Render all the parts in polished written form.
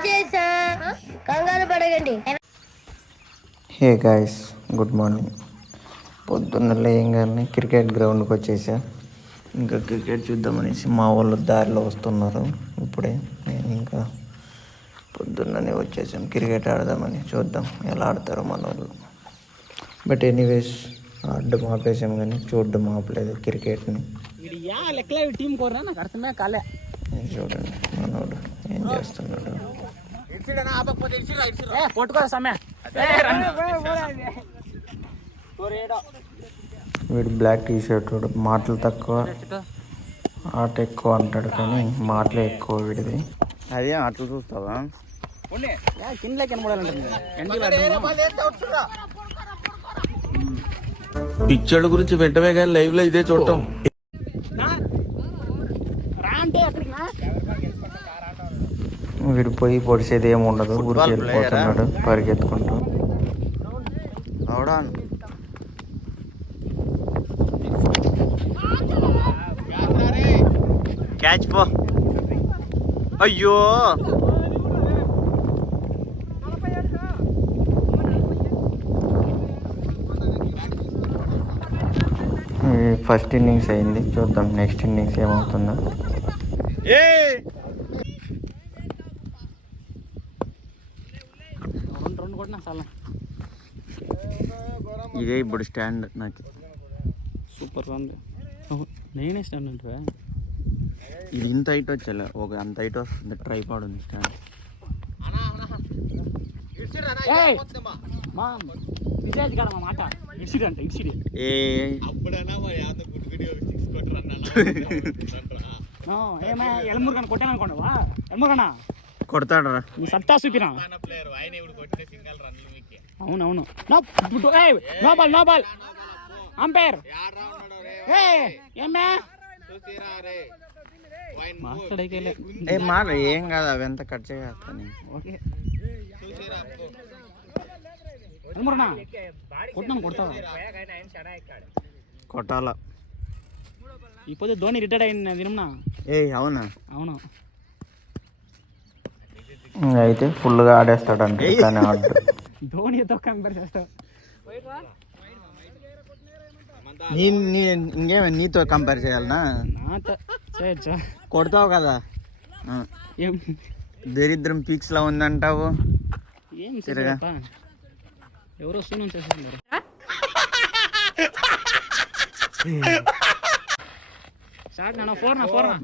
వచ్చేసా కంగారు పడకండి. Hey guys, good morning. పొద్దున్న లేయంగానే క్రికెట్ గ్రౌండ్కి వచ్చేసా. ఇంకా క్రికెట్ చూద్దామనేసి మా వాళ్ళు దారిలో వస్తున్నారు. ఇప్పుడే నేను ఇంకా పొద్దున్ననే వచ్చేసాం క్రికెట్ ఆడదామని. చూద్దాం ఎలా ఆడతారో మన వాళ్ళు. బట్ ఎనీవేస్ ఆడడం ఆపేసాం కానీ చూడడం ఆపలేదు క్రికెట్ని. చూడండి మనోడు ఏం చేస్తున్నాడు. వీడు బ్లాక్ టీ షర్ట్, మాటలు తక్కువ ఆట ఎక్కువ అంటాడు కానీ మాటలే ఎక్కువ వీడిది. అదే ఆటలు చూస్తావా? పిక్చర్ల గురించి వెంటనే కానీ లైవ్ లో ఇదే చూడటం. వీడు పోయి పొడిసేది ఏమి ఉండదు, ఊరికి వెళ్ళిపోతున్నాడు పరిగెత్తుకుంటూ. అవుడా క్యాచ్ పో. అయ్యో ఫస్ట్ ఇన్నింగ్స్ అయింది, చూద్దాం నెక్స్ట్ ఇన్నింగ్స్ ఏమవుతుందో. ఇదే ఇప్పుడు స్టాండ్ నాకు సూపర్ రన్. నేనే స్టాండ్ అంటే ఇది ఇంత హైట్ వచ్చేలా ఒక అంత హైట్ వస్తుంది. ట్రైపాడ్ ఉంది స్టాండ్. కొడతాడరా సత్తా చూపినా. అవునవును నోబాల్ నోబాల్ అంపైర్ మాట ఏం కాదు, అవి ఎంత కట్ చేస్తాను. కొట్టాల. ఇప్పుడు ధోని రిటైర్డ్ అయిన దినమునా. అవునా? అవును. అయితే ఫుల్గా ఆడేస్తాడంటే కానీ ఆడు. ధోనితో కంపేర్ చేస్తావు. ఇంకేమే నీతో కంపేర్ చేయాలనా? కొడతావు కదా. ఏం దరిద్రం పీక్స్ లో ఉందంటావు. ఏం తిరగా ఎవరో సూనం చేస్తున్నారు.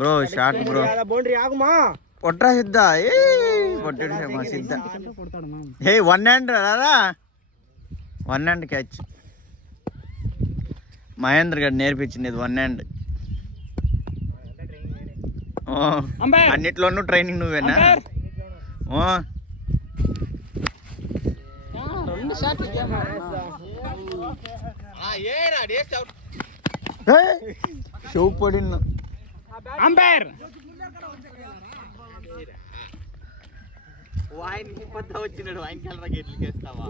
బ్రో షార్ట్ బ్రో కొట్రా సిద్ధ. కొట్టాడు మా సిద్ధ. హే 1 హ్యాండ్ రాదా? 1 హ్యాండ్ క్యాచ్. మహేంద్ర గారు నేర్పించింది 1 హ్యాండ్. అన్నిట్లోనూ ట్రైనింగ్ నువ్వేనా? షూ పడిన అంపైర్ వచ్చినాడు. ఆయన కలరా ఎట్లకేస్తావా?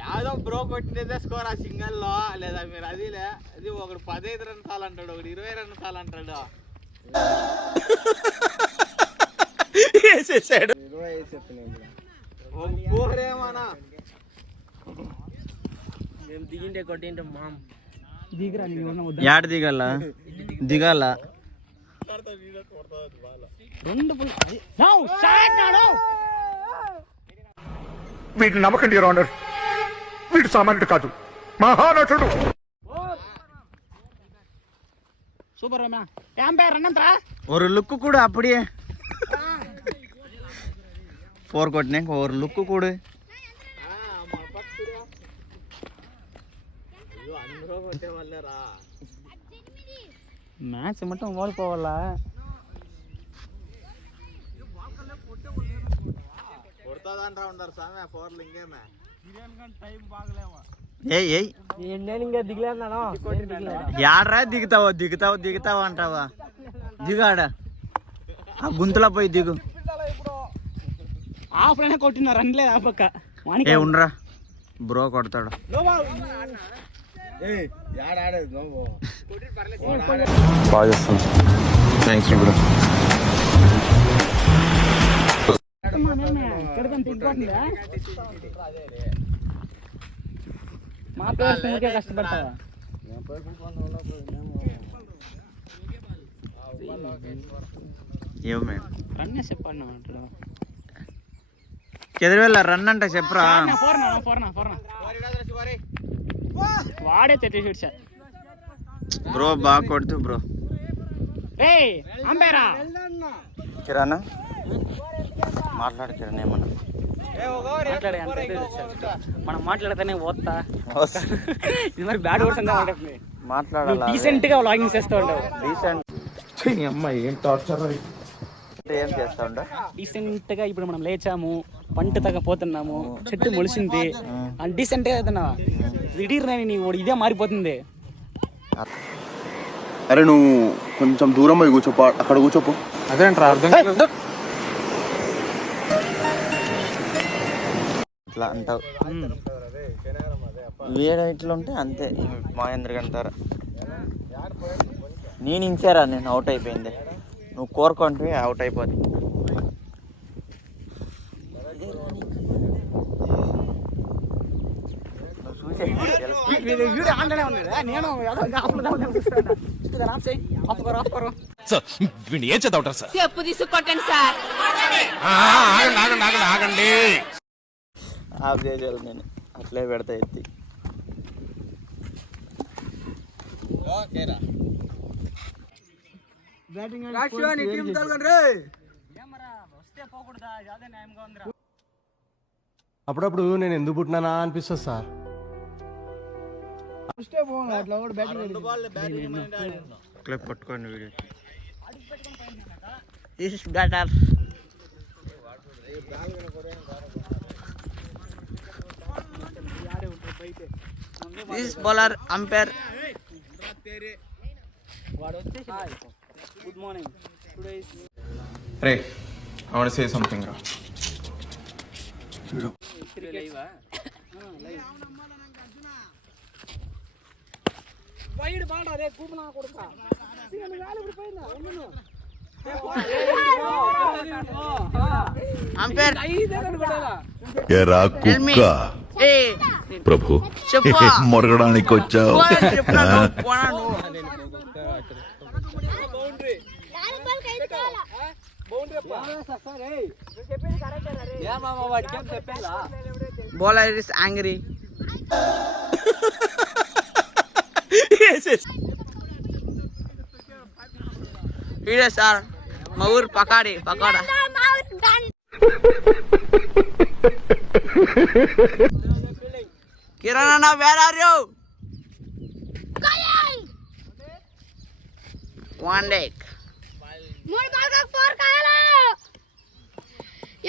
యాదో బ్రో కొట్టినదే స్కోర్ ఆ సింగల్లో. లేదా మీరు అదిలే అది ఒకడు 15 రన్ సాల్ అంటాడు, ఒకడు 20 రన్ సాల్ అంటాడు. దిగిండే కొట్టింటే మామ్ దిగరా. యాడ దిగాల? దిగాల వీటిని నమ్మకండి యువర్ ఆనర్. వీడు సామాన్యుడు కాదు, మహానటుడు. సూపర్ అంపైర్ అన్నంతరా ஒரு லுக்கு கூட அப்படியே 4 కొట్టినా ஒரு లుక్ కూడా. మ్యాచ్ மட்டும் ఓడిపోవాలా? యాడ్రా దిగుతావో దిగుతావు దిగుతావు అంటావా? దిగాడ ఆ గుంతలో పోయి దిగు. ఆఫ్ లైన్ కొట్టిన రన్ లేదు ఆ పక్క. ఉండరా బ్రో కొడతాడు. బాగా చేస్తాను. Thanks bro. ఎక్కడికైనా తిరిగిపోతుందా మా పేరు కష్టపడతావా ఏమే రన్నే చెప్పండి అంటాడు చెదిరివెళ్ళ రన్ అంటే చెప్పరా వాడే తెచ్చి సార్ బ్రో బాగా కొడుతూ బ్రో అంబేరా కిరాణా మాట్లాడు కిరణ్ ఏమన్నా మాట్లాడే అంత మనం మాట్లాడితేనే పోతా ఇది మరి బ్యాడ్ వర్డ్స్ అంతా ఉంటుంది మాట్లాడాలి డీసెంట్ గా వ్లాగింగ్ చేస్తూ ఉంటావు డీసెంట్ అమ్మాయి ఏం టార్చర్ ఏం చేస్తా ఉంటా డీసెంట్ గా ఇప్పుడు మనం లేచాము పంట తగ్గపోతున్నాము చెట్టు మొలిసింది అని డీసెంట్ గా అవుతున్నావా దిడీర్ నీ ఇదే మారిపోతుంది అరే నువ్వు కొంచెం దూరం పోయి కూర్చోపో, అక్కడ కూర్చోపో. అదేంట్రా అర్థం ఇట్లా అంటావు వీడు ఇట్లా ఉంటే అంతే మహేంద్ర అంటారా నేను ఇంచారా నేను అవుట్ అయిపోయింది నువ్వు కోరుకుంటే అవుట్ అయిపోతుంది ఏం చదవటారు సార్ చెప్పు తీసుకొట్టండి సార్ ఆగండి ఆఫ్ చేసేది నేను అట్లే పెడతా ఎత్తి అప్పుడప్పుడు నేను ఎందుకు పుట్టినానా అనిపిస్తుంది సార్. క్లిప్ పట్టుకోండి video this bowler umpire good morning రే ఐ వాంట్ సే సంథింగ్ రా వైడ్ బాడ రే కూపనా కొడుకా అంపైర్ ఎరా కుక్క ప్రభు మొరగడానికి వచ్చావు. బౌలర్ ఇస్ యాంగ్రీ ఇదే సార్ మా ఊరు పకాడా కిరణ్ అన్న వేర్ ఆర్ యూ వన్ డేక్ 3 బాల్కి 4 కాయాలి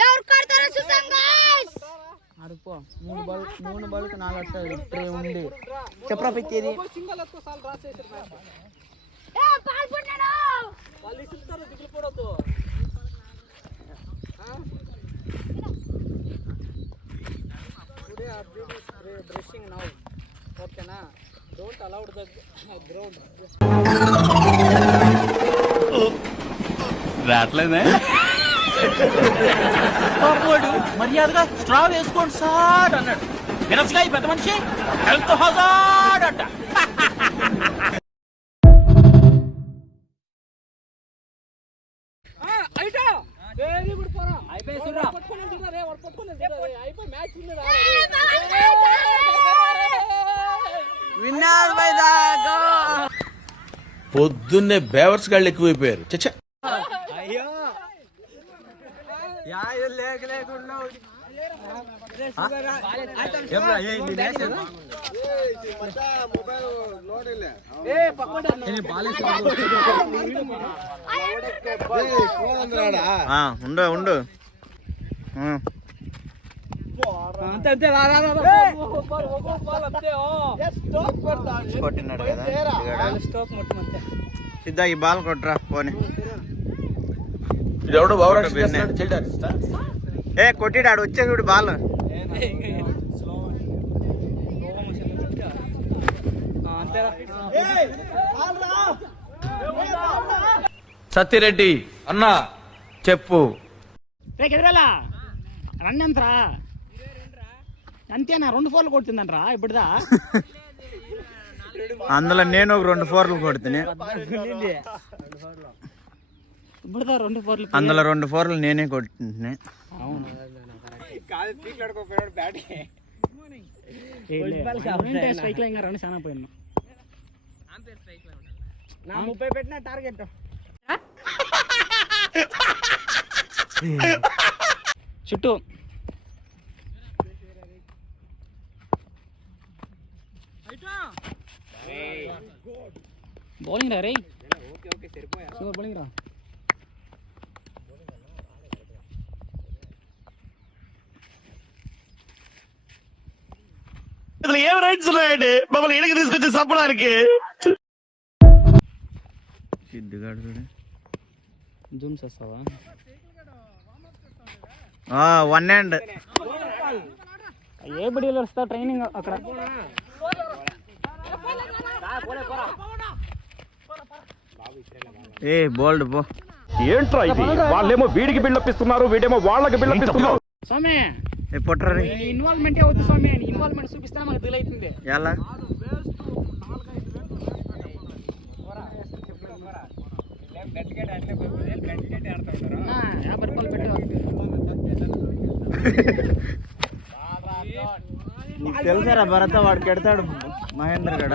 ఎవరు కొడతారో చూసాం గైస్ అడుపో 3 బాల్కి 4 వస్తాయి ట్రే ఉంది చెప్పరా పిచ్చేది సింగల్ అత్తో సాల్ రాస్ చేశారు ఏ బాల్ పుట్టాడు వాళ్ళు ఇస్తారు దిగిపోడొద్దు today observe is brushing now ఓకేనా డోంట్ అలౌడ్ ద గ్రౌండ్ రాట్లేదే మర్యాదగా స్ట్రా వేసుకోండి సార్ అన్నాడు వినస్గా ఈ పెద్ద మనిషి హెల్త్ హజార్డ్ అంట అయిటా వెరీ గుడ్ పోరా అయిపోయిసురా పట్టుకోండి రే వాడు పట్టుకోండి అయిపోయి మ్యాచ్ ఉన్నదా విన్నర్ బై ద గో పొద్దున్నే బేవర్స్ గాళ్ళు ఎక్కువైపోయారు చచ్చా అయ్యో యా లేకుండా ఉండు అంతే కొట్టినాడు కదా స్టాప్ మొత్తం అంతే సిద్ధా ఈ బాల్ కొట్రా పోనీ ఎవడో బావరాక్ష చేస్తున్నాడు చైల్డ్ ఆర్టిస్టా ఏ కొట్టిడాడు వచ్చే చూడు బాల్ సత్యరెడ్డి అన్నా చెప్పు రన్ ఎంతరా అంతేనా 2 4 కొడుతుందంటరా ఇప్పుడుదా అందులో నేను ఒక 2 4లు కొడుతున్నా ఇప్పుడుదా 2 4 అందులో 2 4లు నేనే కొడుతుంటున్నా. అవును స్ట్రైక్ లైన్ రన్ చాలా పోయినా నా 30 పెట్టిన టార్గెట్ చుట్టూ బౌలింగ్ రా రే సూపర్ బౌలింగ్ రా ఏం రైట్స్ ఉన్నాయండి మమ్మల్ని ఇంటికి తీసుకొచ్చి చంపడానికి? సిద్ధుగాడు చూడు. జూమ్ చేస్తావా 1 హ్యాండ్ ఏ బడిలో వస్తావు ట్రైనింగ్ అక్కడ ఏ బోల్డ్ పో. ఏంట్రా ఇది? వాళ్ళేమో వీడికి బిల్డప్ ఇస్తున్నారు, వీడేమో వాళ్ళకి బిల్డప్ ఇస్తున్నారు. స్వామి ఏ పొట్టరా రే. నీ ఇన్వాల్వ్మెంటే వద్దు స్వామి, నీ ఇన్వాల్వ్మెంట్ చూపిస్తే మాకు దిల్ అవుతుంది. ఎలా 50 రూపాయలు పెట్టు. నీకు తెలుసారా భరత వాడికి ఎడతాడు మహేంద్ర గడ.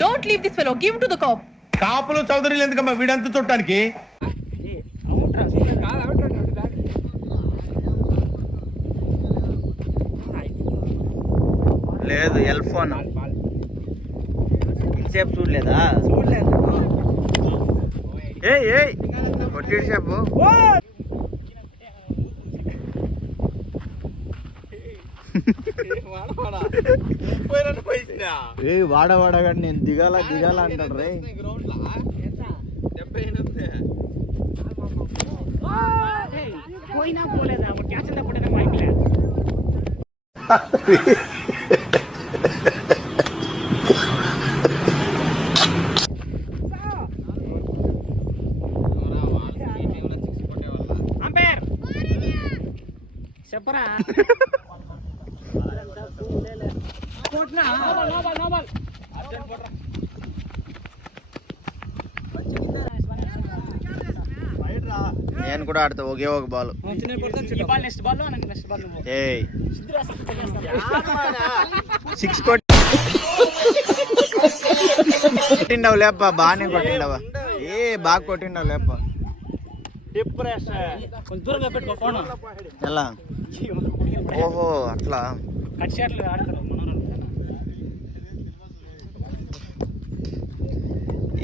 Don't leave this fellow. Give him to the cop. కాపులు చౌదరులు ఎందుకమ్మా వీడంతా చూడటానికి? లేదు ఎల్ ఫోన్ ఇంతసేపు చూడలేదా? ఏ కొట్టిడు సేపు. ఏ వాడవాడగా నేను దిగాల అంటాడు రే. పోయినా పోలేదా క్యాచ్ తప్పుడేదా మైక్లే అంపైర్ చెప్పరా కొట్నా నో బాల్ నేను కూడా ఆడతా ఒకే ఒక బాల్. నెక్స్ట్ బాల్ ఏయ్ 6 కొట్టిండవు లేప, బాగానే కొట్టిండవా? ఏ బాగా కొట్టిండవు లేప. కొంచెం దూరంగా పెట్టుకో ఫోన్. ఎలా? ఓహో అట్లా. కట్ షాట్లు ఆడతారు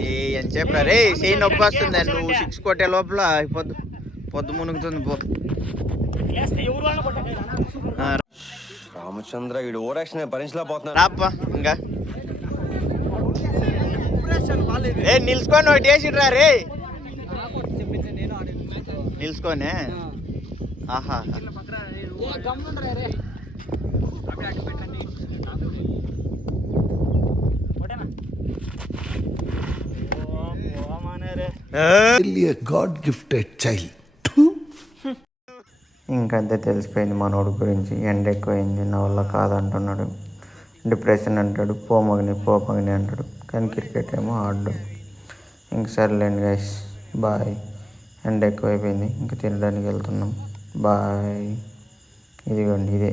ఏ అని చెప్పరా రే. చేయి నొప్పి వస్తుంది, నువ్వు 6 కొట్టే లోపల పొద్దు మునుగుతుంది పో. రామచంద్ర ఈడు ఓరాక్షన్ భరించలేకపోతున్నా. రాప్పా ఇంకా ఏ నిల్చుకొని ఒకటి వేసిడ్రా రే. నిల్చుకోనే ఆహా గాడ్ గిఫ్టెడ్ చైల్డ్. ఇంకంతే తెలిసిపోయింది మనోడి గురించి. ఎండ ఎక్కువైంది, నా వల్ల కాదంటున్నాడు. డిప్రెషన్ అంటాడు, పోమగని అంటాడు. కానీ క్రికెట్ ఏమో ఆడడం. ఇంక సర్లేండి గైస్, బాయ్. ఎండ ఎక్కువైపోయింది, ఇంక తినడానికి వెళ్తున్నాం. బాయ్. ఇదిగోండి ఇదే